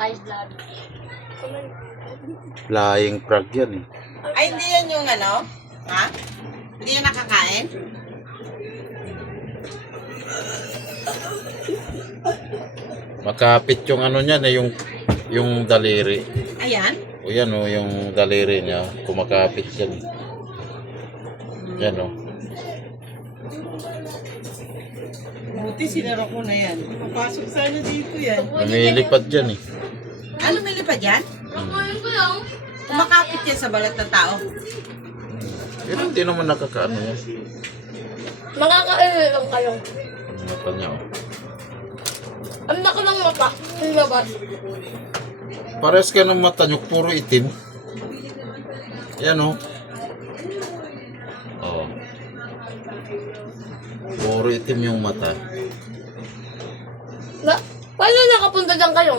High blood. Flying frog yan eh. Ay, hindi yan yung ano? Ha? Hindi yan nakakain? Makapit yung ano niyan eh, yung daliri. Ayan. O yan o, yung daliri niya, kumakapit yan. Yan o. Buti sinara ko na yan. Papasok sana dito yan. Lumilipad yan eh. Ano lumilipad yan? Kumakapit yan sa balat ng tao. Pero hindi naman nakakaano yan. Makakain lang kayo. Ang mata niya o. Ang laki ng mata. Yung labas. Pares ka ng mata niyo, puro itim. Yan o. Oh. Puro itim yung mata. Paano nakapunta dyan kayo?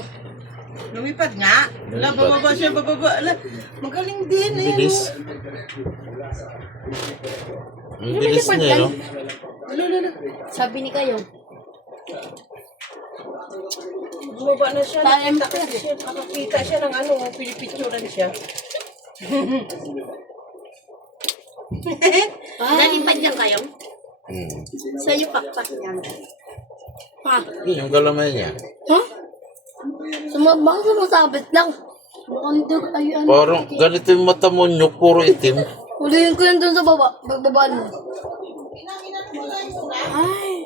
Lumipad nga. Ala, bababa siya, bababa. Ala, magaling din eh. Bilis. Ang bilis niya, no? Sabi ni kayo. Bumaba na siya. Sayang Nakakita siya ng ano, pinipicturan siya. Nalipad lang kayo? Hmm. Sa iyo pakpak niyan. Ha? Yun, yung galamay niya. Ha? Baka sumasabit lang. Mukhang ay ano. Parang ganito yung mata mo nyo, puro itim. Hulihin ko yan dun sa baba. Bagbabaan mo. Ay.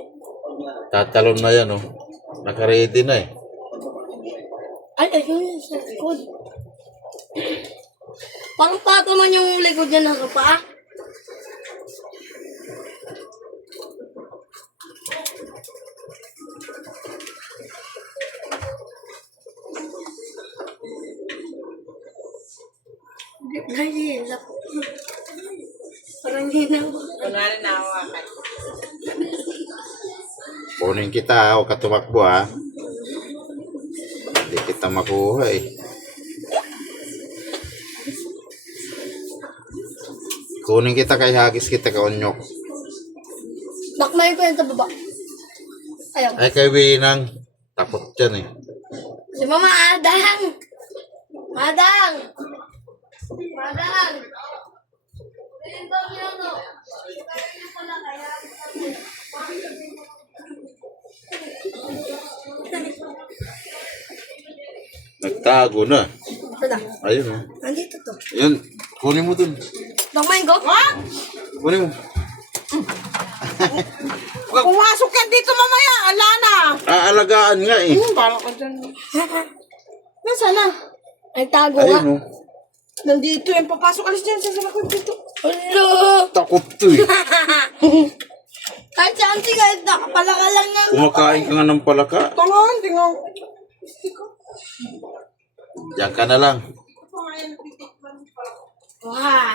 Tatalon na yan, oh. Nakaready na eh. Ay, ayun yun sa likod. Parang pato man yung likod niya nasa paa. Nahihilap. Parang hinaw. Kunwari nahawakan. Kunin kita, huwag ka tumakbo, ha. Hindi kita makuha, eh. Kunin kita kay Hagis kita ka onyok. Bakmay ko yan sa baba. Ayaw. Ay, kay Winang. Takot dyan, eh. Si Mama Adang! Adang! Adang! Ito niyo, no? Ito pala kaya. Nagtago na. Wala. Ayun, oh. Nandito to. Ayun, kunin mo dun. Bakmay ko? What? Kunin mo. Pumasok yan dito mamaya. Ala na. Aalagaan nga, eh. Parang ka dyan. Nasaan na? Nagtago nga. Ayun, oh. Nandito yan. Papasok. Alis dyan. Sasalakot dito. Hello! Takot to, eh. Kahit si Auntie, kahit nakapalaka lang yan. Kumakain ka nga ng palaka. Tangan. Tingnan. Diyan ka na lang. Wow!